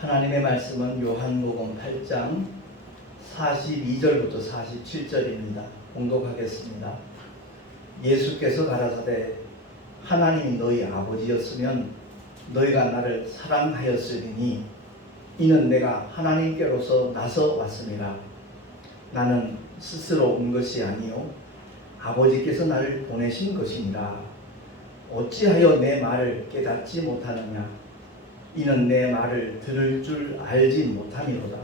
하나님의 말씀은 요한복음 8장 42절부터 47절입니다. 봉독하겠습니다. 예수께서 가라사대 하나님이 너희 아버지였으면 너희가 나를 사랑하였으리니 이는 내가 하나님께로서 나서 왔음이라. 나는 스스로 온 것이 아니요 아버지께서 나를 보내신 것이니라. 어찌하여 내 말을 깨닫지 못하느냐? 이는 내 말을 들을 줄 알지 못함이로다.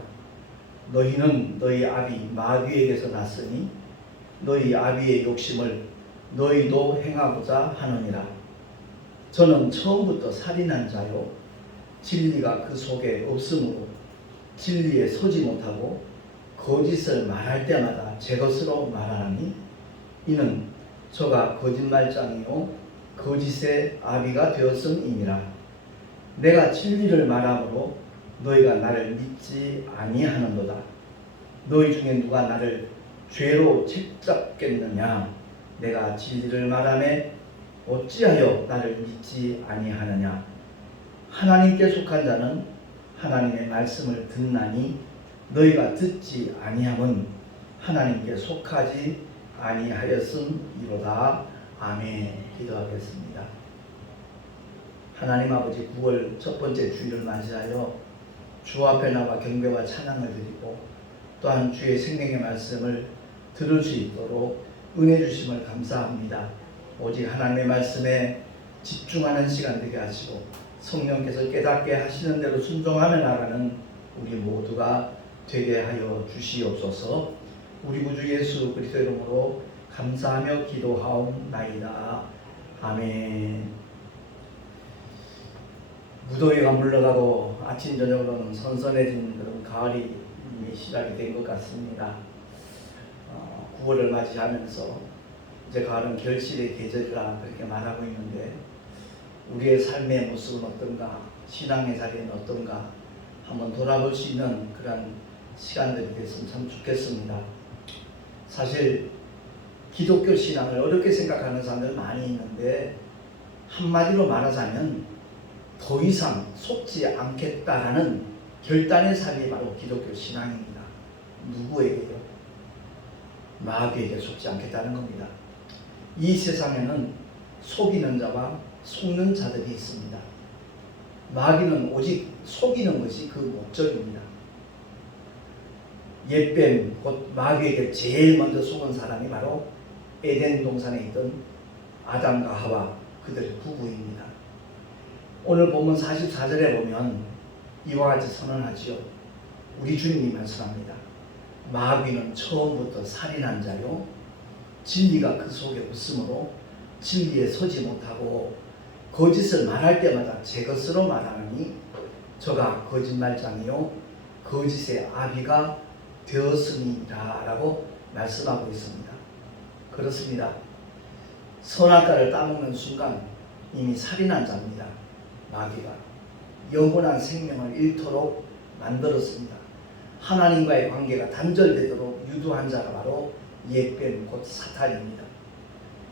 너희는 너희 아비 마귀에게서 났으니 너희 아비의 욕심을 너희도 행하고자 하느니라. 저는 처음부터 살인한 자요 진리가 그 속에 없으므로 진리에 서지 못하고 거짓을 말할 때마다 제 것으로 말하나니 이는 저가 거짓말장이요 거짓의 아비가 되었음이니라. 내가 진리를 말함으로 너희가 나를 믿지 아니하는도다. 너희 중에 누가 나를 죄로 책잡겠느냐? 내가 진리를 말하매 어찌하여 나를 믿지 아니하느냐? 하나님께 속한 자는 하나님의 말씀을 듣나니 너희가 듣지 아니함은 하나님께 속하지 아니하였음이로다. 아멘. 기도하겠습니다. 하나님 아버지, 9월 첫 번째 주일을 맞이하여 주 앞에 나와 경배와 찬양을 드리고 또한 주의 생명의 말씀을 들을 수 있도록 은혜 주심을 감사합니다. 오직 하나님의 말씀에 집중하는 시간 되게 하시고 성령께서 깨닫게 하시는 대로 순종하며 나가는 우리 모두가 되게 하여 주시옵소서. 우리 구주 예수 그리스도 이름으로 감사하며 기도하옵나이다. 아멘. 무더위가 물러가고 아침 저녁으로는 선선해진 그런 가을이 이미 시작이 된 것 같습니다. 9월을 맞이하면서 이제 가을은 결실의 계절이라 그렇게 말하고 있는데 우리의 삶의 모습은 어떤가, 신앙의 자리는 어떤가 한번 돌아볼 수 있는 그런 시간들이 됐으면 참 좋겠습니다. 사실 기독교 신앙을 어렵게 생각하는 사람들 많이 있는데 한마디로 말하자면 더 이상 속지 않겠다라는 결단의 삶이 바로 기독교 신앙입니다. 누구에게요? 마귀에게 속지 않겠다는 겁니다. 이 세상에는 속이는 자와 속는 자들이 있습니다. 마귀는 오직 속이는 것이 그 목적입니다. 옛뱀 곧 마귀에게 제일 먼저 속은 사람이 바로 에덴 동산에 있던 아담과 하와 그들 부부입니다. 오늘 본문 44절에 보면 이와 같이 선언하지요. 우리 주님이 말씀합니다. 마귀는 처음부터 살인한 자요 진리가 그 속에 없으므로 진리에 서지 못하고 거짓을 말할 때마다 제 것으로 말하느니 저가 거짓말장이요 거짓의 아비가 되었으니라 라고 말씀하고 있습니다. 그렇습니다. 선악과를 따먹는 순간 이미 살인한 자입니다. 마귀가 영원한 생명을 잃도록 만들었습니다. 하나님과의 관계가 단절되도록 유도한 자가 바로 옛뱀 곧 사탄입니다.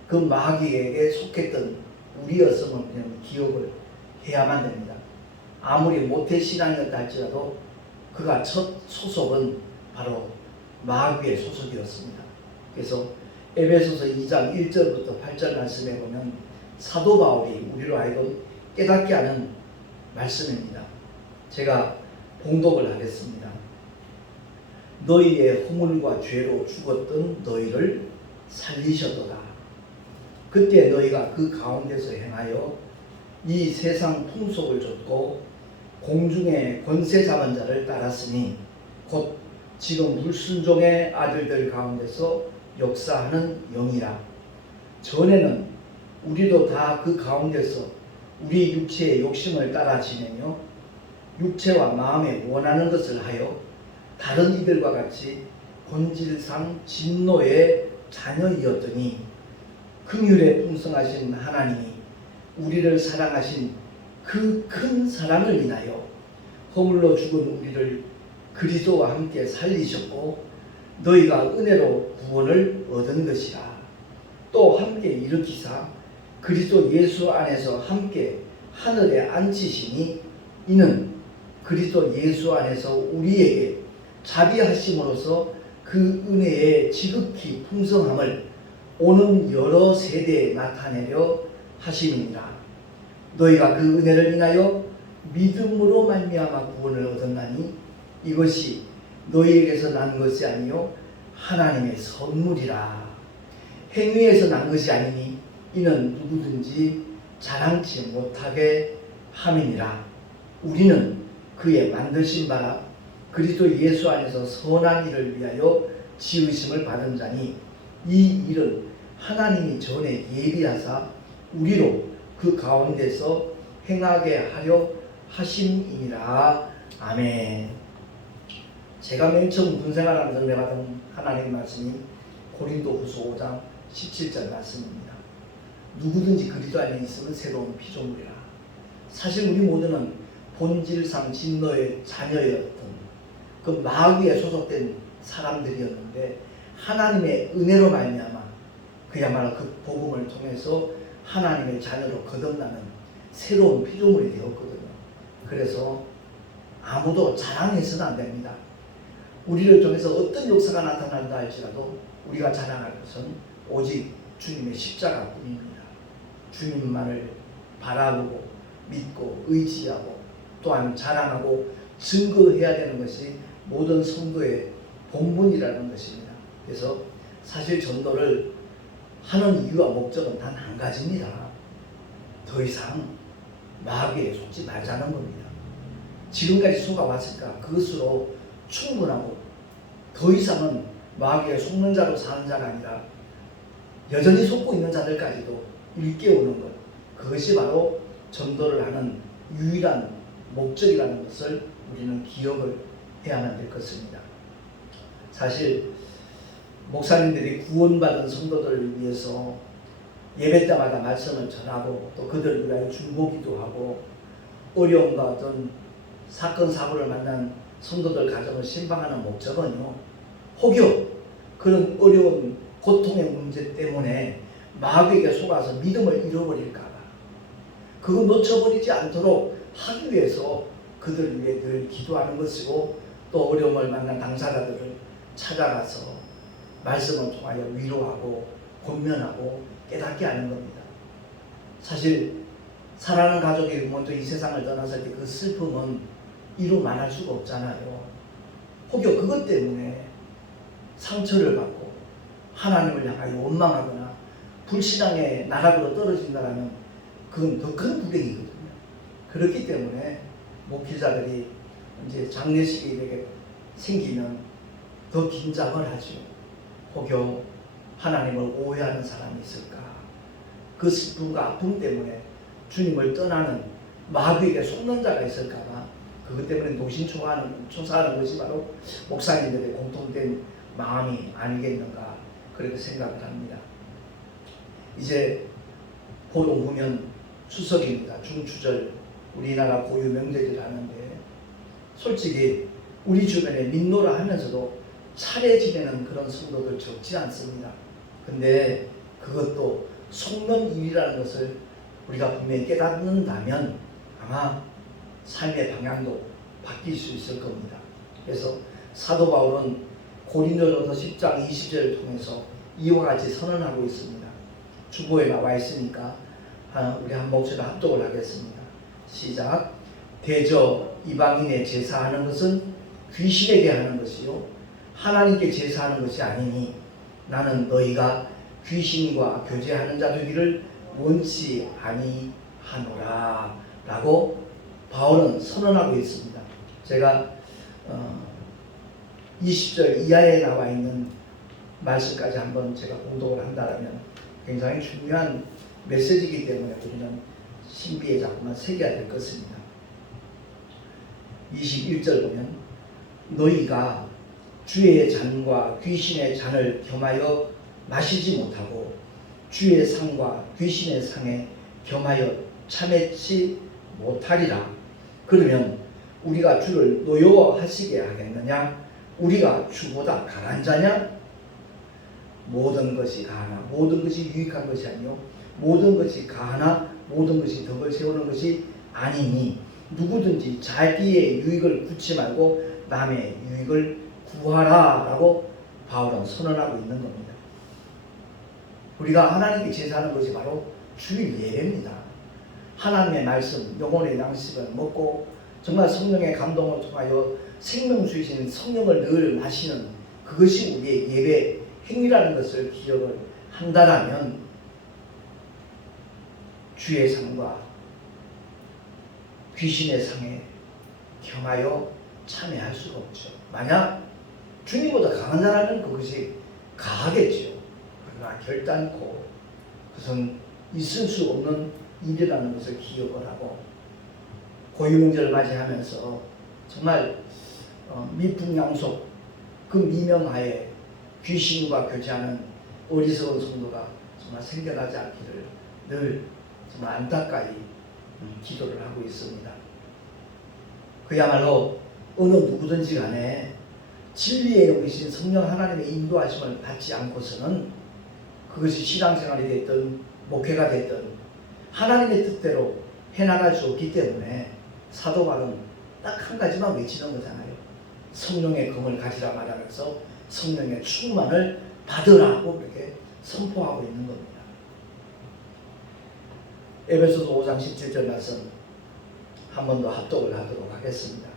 그 마귀에게 속했던 우리였으면 그냥 기억을 해야만 됩니다. 아무리 모태신앙이었다 할지라도 그가 첫 소속은 바로 마귀의 소속이었습니다. 그래서 에베소서 2장 1절부터 8절 말씀에 보면 사도 바울이 우리로 하여금 깨닫게 하는 말씀입니다. 제가 봉독을 하겠습니다. 너희의 허물과 죄로 죽었던 너희를 살리셨도다. 그때 너희가 그 가운데서 행하여 이 세상 풍속을 좇고 공중의 권세 잡은 자를 따랐으니 곧 지금 불순종의 아들들 가운데서 역사하는 영이라. 전에는 우리도 다 그 가운데서 우리 육체의 욕심을 따라 지내며 육체와 마음에 원하는 것을 하여 다른 이들과 같이 본질상 진노의 자녀이었더니 긍휼에 풍성하신 하나님이 우리를 사랑하신 그 큰 사랑을 인하여 허물로 죽은 우리를 그리스도와 함께 살리셨고 너희가 은혜로 구원을 얻은 것이라. 또 함께 일으키사 그리스도 예수 안에서 함께 하늘에 앉히시니 이는 그리스도 예수 안에서 우리에게 자비하심으로써 그 은혜의 지극히 풍성함을 오는 여러 세대에 나타내려 하심이니라. 너희가 그 은혜를 인하여 믿음으로 말미암아 구원을 얻었나니 이것이 너희에게서 난 것이 아니요 하나님의 선물이라. 행위에서 난 것이 아니니 이는 누구든지 자랑치 못하게 함이니라. 우리는 그의 만드신 바라 그리스도 예수 안에서 선한 일을 위하여 지으심을 받은 자니 이 일은 하나님이 전에 예비하사 우리로 그 가운데서 행하게 하려 하심이니라. 아멘. 제가 맨 처음 군생활하면서 내받은 하나님 말씀이 고린도후서 5장 17절 말씀입니다. 누구든지 그리스도 안에 있으면 새로운 피조물이라. 사실 우리 모두는 본질상 진노의 자녀였던 그 마귀에 소속된 사람들이었는데 하나님의 은혜로 말미암아 그야말로 그 복음을 통해서 하나님의 자녀로 거듭나는 새로운 피조물이 되었거든요. 그래서 아무도 자랑해서는 안 됩니다. 우리를 통해서 어떤 역사가 나타난다 할지라도 우리가 자랑할 것은 오직 주님의 십자가뿐입니다. 주님만을 바라보고 믿고 의지하고 또한 자랑하고 증거해야 되는 것이 모든 성도의 본분이라는 것입니다. 그래서 사실 전도를 하는 이유와 목적은 단 한 가지입니다. 더 이상 마귀에 속지 말자는 겁니다. 지금까지 속아왔을까? 그것으로 충분하고 더 이상은 마귀에 속는 자로 사는 자가 아니라 여전히 속고 있는 자들까지도 일깨우는 것, 그것이 바로 전도를 하는 유일한 목적이라는 것을 우리는 기억을 해야만 될 것입니다. 사실 목사님들이 구원받은 성도들을 위해서 예배 때마다 말씀을 전하고 또 그들을 위하여 중보기도 하고 어려움과 어떤 사건 사고를 만난 성도들 가정을 신방하는 목적은요, 혹여 그런 어려운 고통의 문제 때문에 마귀에게 속아서 믿음을 잃어버릴까봐 그거 놓쳐버리지 않도록 하기 위해서 그들을 위해 늘 기도하는 것이고 또 어려움을 만난 당사자들을 찾아가서 말씀을 통하여 위로하고 권면하고 깨닫게 하는 겁니다. 사실 사랑하는 가족이 먼저 이 세상을 떠났을 때 그 슬픔은 이루 말할 수가 없잖아요. 혹여 그것 때문에 상처를 받고 하나님을 향하여 원망하거나 불신앙의 나락으로 떨어진다면 그건 더 큰 불행이거든요. 그렇기 때문에 목회자들이 이제 장례식이 이렇게 생기면 더 긴장을 하죠. 혹여 하나님을 오해하는 사람이 있을까? 그 슬픔과 아픔 때문에 주님을 떠나는 마귀에게 속는 자가 있을까봐 그것 때문에 노심초사하는 것이 바로 목사님들의 공통된 마음이 아니겠는가 그렇게 생각을 합니다. 이제 곧 오면 추석입니다. 중추절 우리나라 고유 명절을 하는데 솔직히 우리 주변에 민노라 하면서도 차례 지내는 그런 성도들 적지 않습니다. 근데 그것도 속는 일이라는 것을 우리가 분명히 깨닫는다면 아마 삶의 방향도 바뀔 수 있을 겁니다. 그래서 사도 바울은 고린도전서 10장 20절을 통해서 이와 같이 선언하고 있습니다. 주보에 나와 있으니까 우리 한 목소리로 합독을 하겠습니다. 시작. 대저 이방인의 제사하는 것은 귀신에게 하는 것이요 하나님께 제사하는 것이 아니니 나는 너희가 귀신과 교제하는 자 되기를 원치 아니하노라 라고 바울은 선언하고 있습니다. 제가 20절 이하에 나와 있는 말씀까지 한번 제가 공독을 한다면 굉장히 중요한 메시지이기 때문에 우리는 신비에 자꾸만 새겨야 될 것입니다. 21절 보면 너희가 주의 잔과 귀신의 잔을 겸하여 마시지 못하고 주의 상과 귀신의 상에 겸하여 참회치 못하리라. 그러면 우리가 주를 노여워하시게 하겠느냐? 우리가 주보다 강한 자냐? 모든 것이 가하나 모든 것이 유익한 것이 아니요 모든 것이 가하나 모든 것이 덕을 세우는 것이 아니니 누구든지 자기의 유익을 굳지 말고 남의 유익을 구하라 라고 바울은 선언하고 있는 겁니다. 우리가 하나님께 제사하는 것이 바로 주일 예배입니다. 하나님의 말씀, 영혼의 양식을 먹고 정말 성령의 감동을 통하여 생명 주이신 성령을 늘 마시는 그것이 우리의 예배 행위라는 것을 기억을 한다라면 주의 상과 귀신의 상에 겸하여 참여할 수가 없죠. 만약 주님보다 강한 자라면 그것이 가하겠죠. 그러나 결단코 그것은 있을 수 없는 일이라는 것을 기억을 하고 고유명절을 맞이하면서 정말 미풍양속 그 미명하에 귀신과 교제하는 어리석은 성도가 정말 생겨나지 않기를 늘 정말 안타까이 기도를 하고 있습니다. 그야말로 어느 누구든지 간에 진리에 여기신 성령 하나님의 인도하심을 받지 않고서는 그것이 신앙생활이 됐든 목회가 됐든 하나님의 뜻대로 해나갈 수 없기 때문에 사도 바울은 딱 한 가지만 외치는 거잖아요. 성령의 검을 가지라 말하면서 성령의 충만을 받으라고 그렇게 선포하고 있는 겁니다. 에베소서 5장 17절 말씀 한 번 더 합독을 하도록 하겠습니다.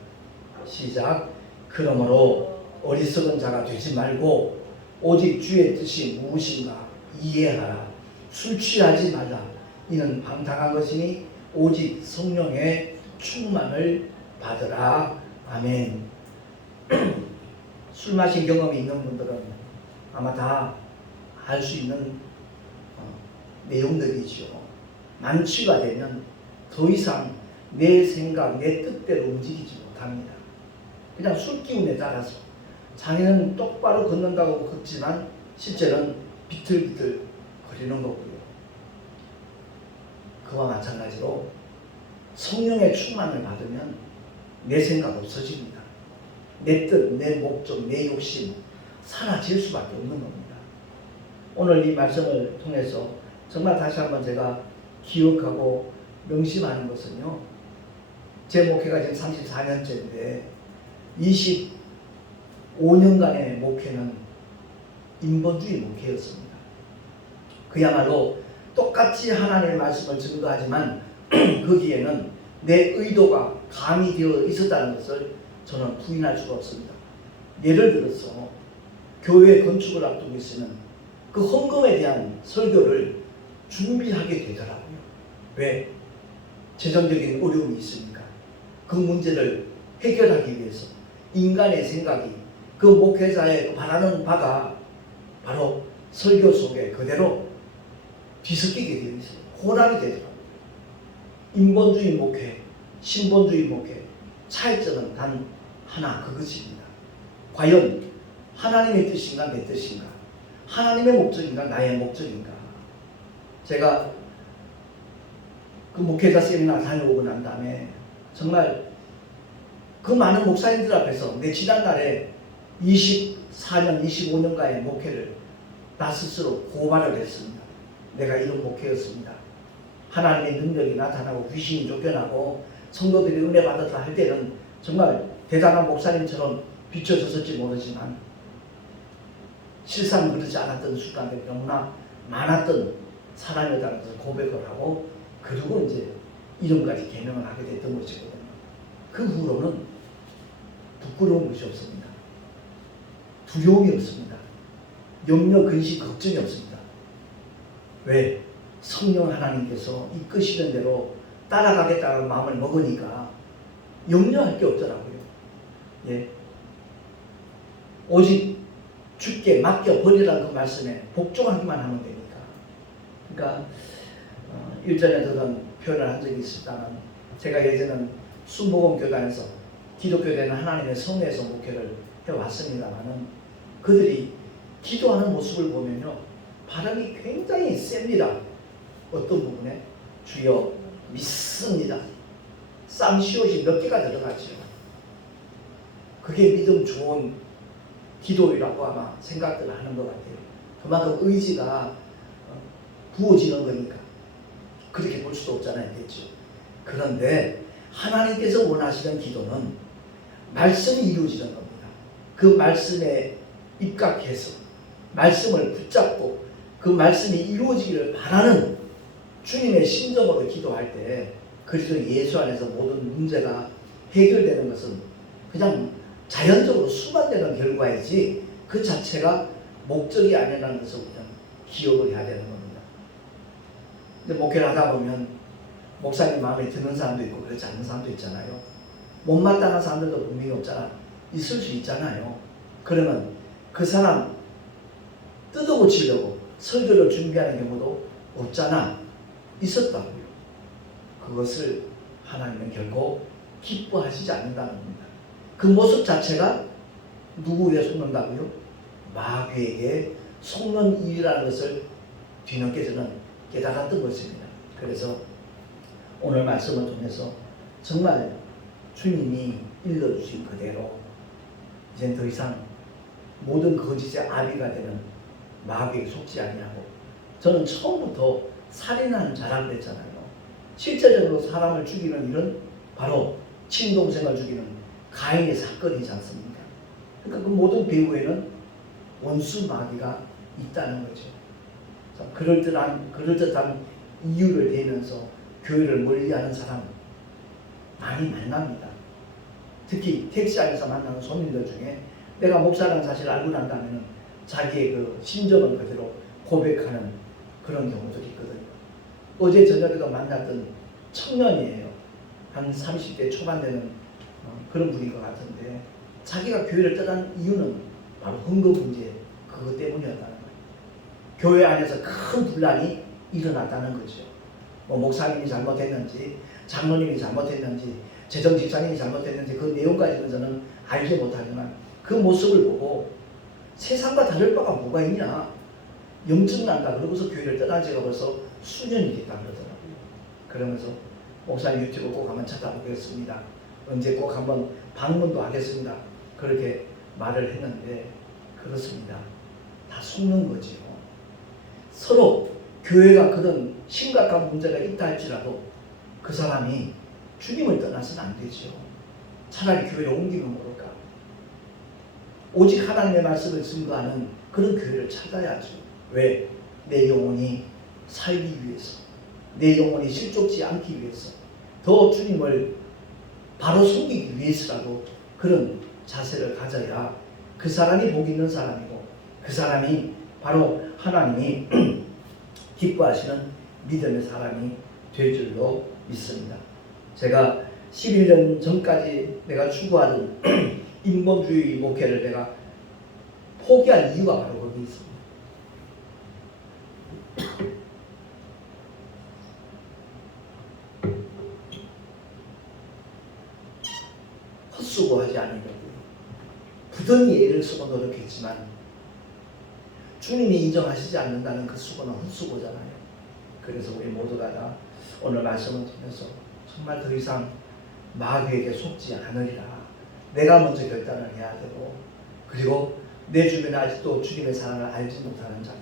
시작. 그러므로 어리석은 자가 되지 말고 오직 주의 뜻이 무엇인가 이해하라. 술 취하지 말라. 이는 방탕한 것이니 오직 성령의 충만을 받으라. 아멘. 술 마신 경험이 있는 분들은 아마 다 알 수 있는 내용들이죠. 만취가 되면 더 이상 내 생각, 내 뜻대로 움직이지 못합니다. 그냥 술 기운에 따라서 자기는 똑바로 걷는다고 걷지만 실제는 비틀비틀 거리는 거고요. 그와 마찬가지로 성령의 충만을 받으면 내 생각 없어집니다. 내 뜻, 내 목적, 내 욕심 사라질 수밖에 없는 겁니다. 오늘 이 말씀을 통해서 정말 다시 한번 제가 기억하고 명심하는 것은요. 제 목회가 지금 34년째인데 25년간의 목회는 인본주의 목회였습니다. 그야말로 똑같이 하나님의 말씀을 증거하지만 거기에는 내 의도가 가미되어 있었다는 것을 저는 부인할 수가 없습니다. 예를 들어서 교회 건축을 앞두고 있으면 그 헌금에 대한 설교를 준비하게 되더라고요. 왜? 재정적인 어려움이 있으니까 그 문제를 해결하기 위해서 인간의 생각이 그 목회자의 바라는 바가 바로 설교 속에 그대로 뒤섞이게 되어 있어요. 혼합이 되더라고요. 인본주의 목회, 신본주의 목회 차이점은 단 하나 그것입니다. 과연 하나님의 뜻인가 내 뜻인가? 하나님의 목적인가 나의 목적인가? 제가 그 목회자 세미나 다녀오고 난 다음에 정말 그 많은 목사님들 앞에서 내 지난날에 24년, 25년간의 목회를 나 스스로 고발을 했습니다. 내가 이런 목회였습니다. 하나님의 능력이 나타나고 귀신이 쫓겨나고 성도들이 은혜 받았다 할 때는 정말 대단한 목사님처럼 비춰졌을지 모르지만 실상 그러지 않았던 순간들이 너무나 많았던 사람이라는 것을 고백을 하고 그리고 이제 이름까지 개명을 하게 됐던 것이거든요. 그 후로는 부끄러운 것이 없습니다. 두려움이 없습니다. 염려, 근심, 걱정이 없습니다. 왜? 성령 하나님께서 이끄시는 대로 따라가겠다는 마음을 먹으니까 염려할 게 없더라고요. 예. 오직 주께 맡겨버리라는 그 말씀에 복종하기만 하면 되니까. 그러니까 일전에 그런 표현을 한 적이 있었다면 제가 예전에는 순복음교단에서 기독교되는 하나님의 성회에서 목회를 해왔습니다만은 그들이 기도하는 모습을 보면요 발음이 굉장히 셉니다. 어떤 부분에 주여 믿습니다. 쌍시옷이 몇 개가 들어가죠. 그게 믿음 좋은 기도라고 아마 생각들을 하는 것 같아요. 그만큼 의지가 부어지는 거니까 그렇게 볼 수도 없잖아요. 그렇죠? 그런데 하나님께서 원하시는 기도는 말씀이 이루어지는 겁니다. 그 말씀에 입각해서 말씀을 붙잡고 그 말씀이 이루어지기를 바라는 주님의 심정으로 기도할 때 그리스도 예수 안에서 모든 문제가 해결되는 것은 그냥 자연적으로 수반되는 결과이지 그 자체가 목적이 아니라는 것을 우리는 기억을 해야 되는 겁니다. 근데 목회를 하다 보면 목사님 마음에 드는 사람도 있고 그렇지 않은 사람도 있잖아요. 못마땅한 사람들도 분명히 없잖아. 있을 수 있잖아요. 그러면 그 사람 뜯어고치려고 설교를 준비하는 경우도 없잖아. 있었다고요. 그것을 하나님은 결국 기뻐하시지 않는다는 겁니다. 그 모습 자체가 누구에게 속는다고요? 마귀에게 속는 일이라는 것을 뒤늦게 저는 깨달았던 것입니다. 그래서 오늘 말씀을 통해서 정말 주님이 일러주신 그대로 이제 더 이상 모든 거짓의 아비가 되는 마귀에게 속지 아니하고, 저는 처음부터 살인하는 자라고 했잖아요. 실제적으로 사람을 죽이는 일은 바로 친동생을 죽이는 가인의 사건이지 않습니까? 그러니까 그 모든 배후에는 원수 마귀가 있다는 거죠. 그럴듯한 이유를 대면서 교회를 멀리하는 사람 많이 만납니다. 특히 택시 안에서 만나는 손님들 중에 내가 목사라는 사실을 알고 난다면 자기의 그 심정을 그대로 고백하는 그런 경우들이 있거든요. 어제 저녁에도 만났던 청년이에요. 한 30대 초반 되는 그런 분인 것 같은데 자기가 교회를 떠난 이유는 바로 헌금 문제 그것 때문이었다는 거예요. 교회 안에서 큰 분란이 일어났다는 거죠. 뭐 목사님이 잘못했는지 장로님이 잘못했는지 재정집사님이 잘못했는지 그 내용까지는 저는 알지 못하지만 그 모습을 보고 세상과 다를 바가 뭐가 있냐, 염증난다 그러고서 교회를 떠난 지가 벌써 수년이 됐다 그러더라고요. 그러면서 목사님 유튜브 꼭 한번 찾아보겠습니다. 언제 꼭 한번 방문도 하겠습니다. 그렇게 말을 했는데 그렇습니다. 다 속는 거지요. 서로 교회가 그런 심각한 문제가 있다 할지라도 그 사람이 주님을 떠나서는 안 되죠. 차라리 교회를 옮기면 모를까. 오직 하나님의 말씀을 증거하는 그런 교회를 찾아야죠. 왜? 내 영혼이 살기 위해서, 내 영혼이 실족지 않기 위해서, 더 주님을 바로 섬기기 위해서라도 그런 자세를 가져야 그 사람이 복 있는 사람이고 그 사람이 바로 하나님이 기뻐하시는 믿음의 사람이 될 줄로 믿습니다. 제가 11년 전까지 내가 추구하던 인본주의 목회를 내가 포기한 이유가 바로 거기 있습니다. 헛수고하지 않으려고 부단히 애를 쓰고 노력했지만 주님이 인정하시지 않는다는 그 수고는 헛수고잖아요. 그래서 우리 모두가 다 오늘 말씀을 통해서 정말 더 이상 마귀에게 속지 않으리라. 내가 먼저 결단을 해야 되고, 그리고 내 주변에 아직도 주님의 사랑을 알지 못하는 자들,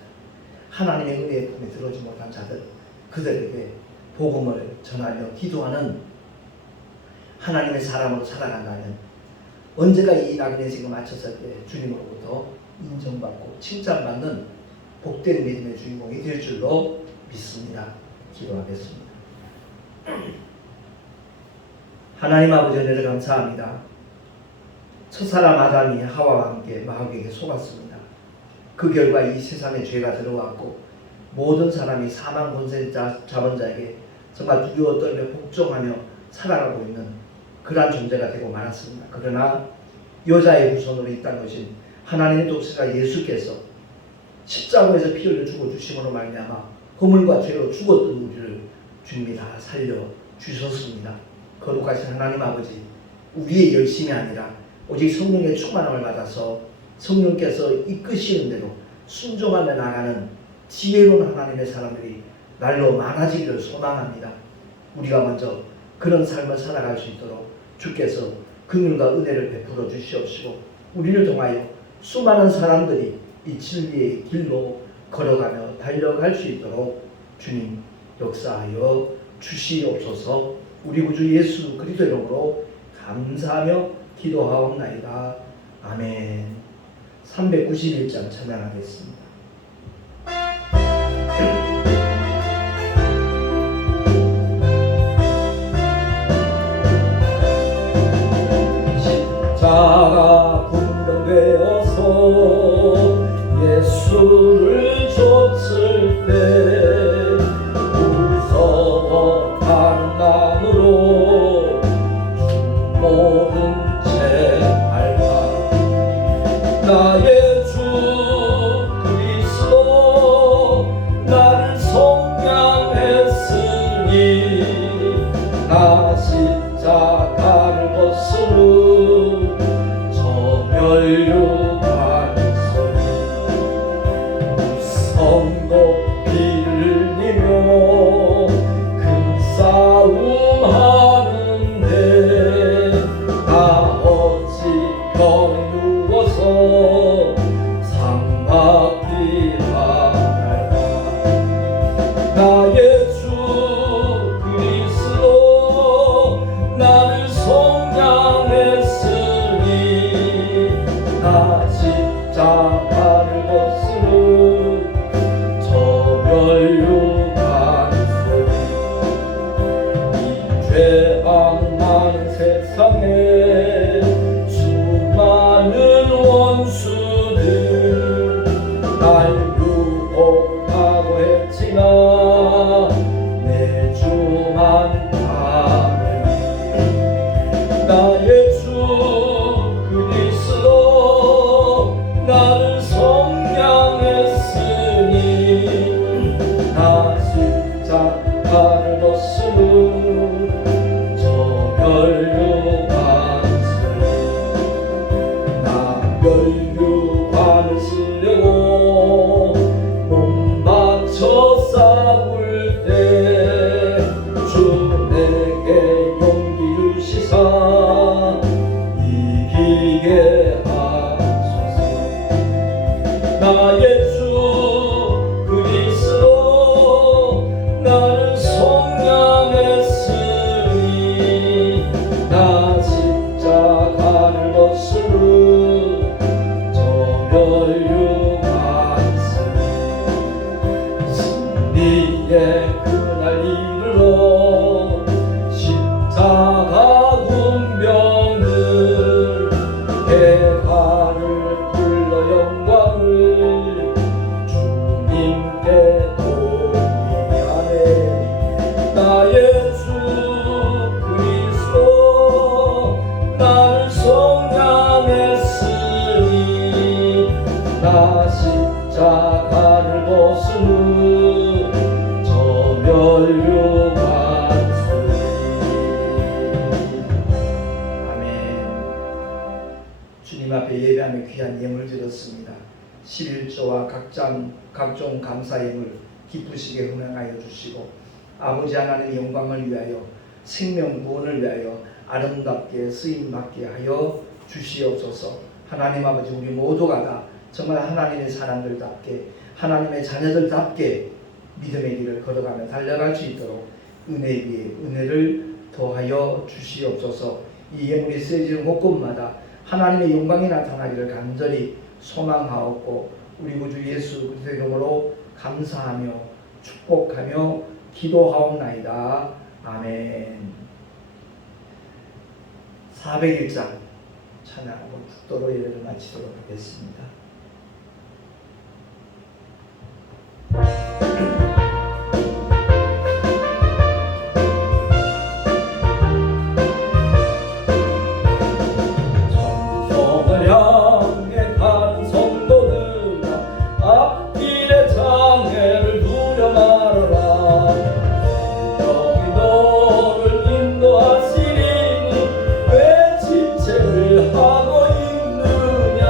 하나님의 은혜의 품에 들어오지 못한 자들, 그들에게 복음을 전하며 기도하는 하나님의 사람으로 살아간다면 언제가 이 낙인의 생을 마쳤을 때 주님으로부터 인정받고 칭찬받는 복된 믿음의 주인공이 될 줄로 믿습니다. 기도하겠습니다. 하나님 아버지 은혜를 감사합니다. 첫사람 아담이 하와와 함께 마귀에게 속았습니다. 그 결과 이 세상에 죄가 들어왔고 모든 사람이 사망 권세 잡은 자에게 정말 두려워 떨며 복종하며 살아가고 있는 그러한 존재가 되고 말았습니다. 그러나 여자의 후손으로 이 땅 오신 하나님의 독생자 예수께서 십자가에서 피 흘려 죽어 주심으로 말미암아 허물과 죄로 죽었던 우리를 주님이 다 살려 주셨습니다. 거룩하신 하나님 아버지, 우리의 열심이 아니라 오직 성령의 충만함을 받아서 성령께서 이끄시는 대로 순종하며 나가는 지혜로운 하나님의 사람들이 날로 많아지기를 소망합니다. 우리가 먼저 그런 삶을 살아갈 수 있도록 주께서 긍휼과 은혜를 베풀어 주시옵시고 우리를 통하여 수많은 사람들이 이 진리의 길로 걸어가며 달려갈 수 있도록 주님 역사하여 주시옵소서. 우리 구주 예수 그리스도 이름으로 감사하며 기도하옵나이다. 아멘. 391장 찬양하겠습니다. 십자가 분명되어서 예수를 줬을 때 무서워 하는 마음으로 주 모른 채 알라. 나의 주 그리스도 나를 속량했으니 나 십자가를 벗으므 저 멸류관 소리 성도 피를 흘리며 큰 싸움 하는데 나 어찌 편히 누워서 상받기 바랄까. 나의 주 그리스도 나를 속량했으니 나 십자가를 벗으므 저 멸류관 소리 이 죄악 많은 세상에 수많은 원수들 날 유혹하고 했지만 내 주만 가면 나의 주 그리스도 나를 속량했으니 나 십자가를 벗으므 저 멸류관 쓰리 나 멸류관을 쓰려고 몸 바쳐 싸울 때 주 내게 용기 주시사 이기게 하소서. 나의 주 그리스도 나를 속량했으니 나 십자가를 벗으므 저 멸류관 쓰리 승리의 그날 이르러 십자가 군병들 대가를 불러 영광을 주님께 돌리게 하네. 나의 주 그리스도 나를 속량했으니 나 십자가를 벗으므 저 멸류관 소리. 아멘. 주님 앞에 예배하며 귀한 예물 드렸습니다. 11조와 각종 감사 예물 기쁘시게 흥행하여 주시고 아버지 하나님의 영광을 위하여 생명 구원을 위하여 아름답게 쓰임받게 하여 주시옵소서. 하나님 아버지 우리 모두가 다 정말 하나님의 사람들답게 하나님의 자녀들답게 믿음의 길을 걸어가며 달려갈 수 있도록 은혜 위에 은혜를 더하여 주시옵소서. 이 예물이 쓰여지는 곳곳마다 하나님의 영광이 나타나기를 간절히 소망하옵고 우리 구주 예수 그리스도의 이름으로 감사하며 축복하며 기도하옵나이다. 아멘. 401장 찬양하고 축도로 예배를 마치도록 하겠습니다. 성성을 향해 가는 성도들아 앞길의 장애를 두려 말아라. 성령이 너를 인도하시리니 왜 지체를 하고 있느냐.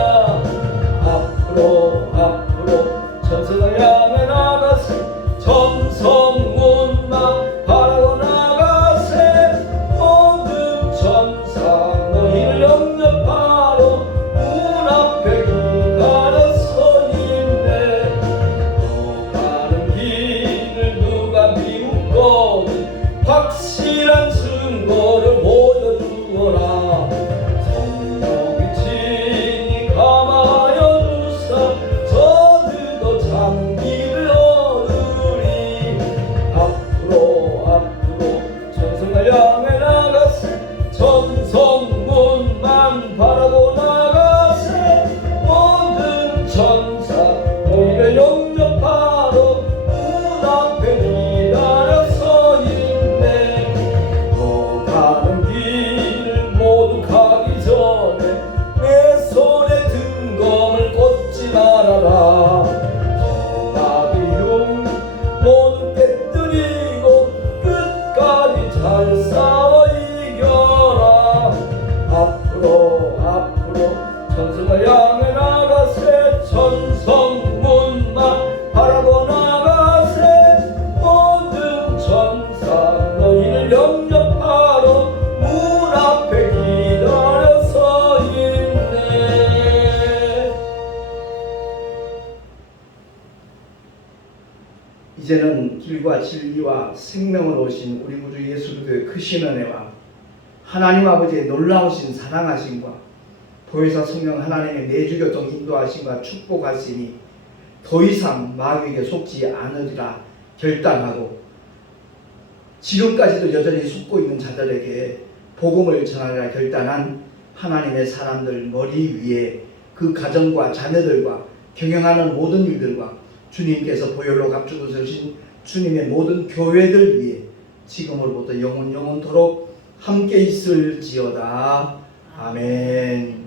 앞으로 천성을 향해 나가세 천성문만 바라보 나가세 모든 천사 너희를 영접하러 문 앞에 기다려 서 있네. 이제는 길과 진리와 생명을 오신 우리 구주 예수 그리스도의 크신 은혜와 하나님 아버지의 놀라우신 사랑하심과 보혜사 성령 하나님의 내주교통 인도하심과 축복하시니 더 이상 마귀에게 속지 않으리라 결단하고 지금까지도 여전히 속고 있는 자들에게 복음을 전하리라 결단한 하나님의 사람들 머리 위에 그 가정과 자녀들과 경영하는 모든 일들과 주님께서 보혈로 감추고 서신 주님의 모든 교회들 위에 지금으로부터 영원토록 함께 있을지어다. 아멘.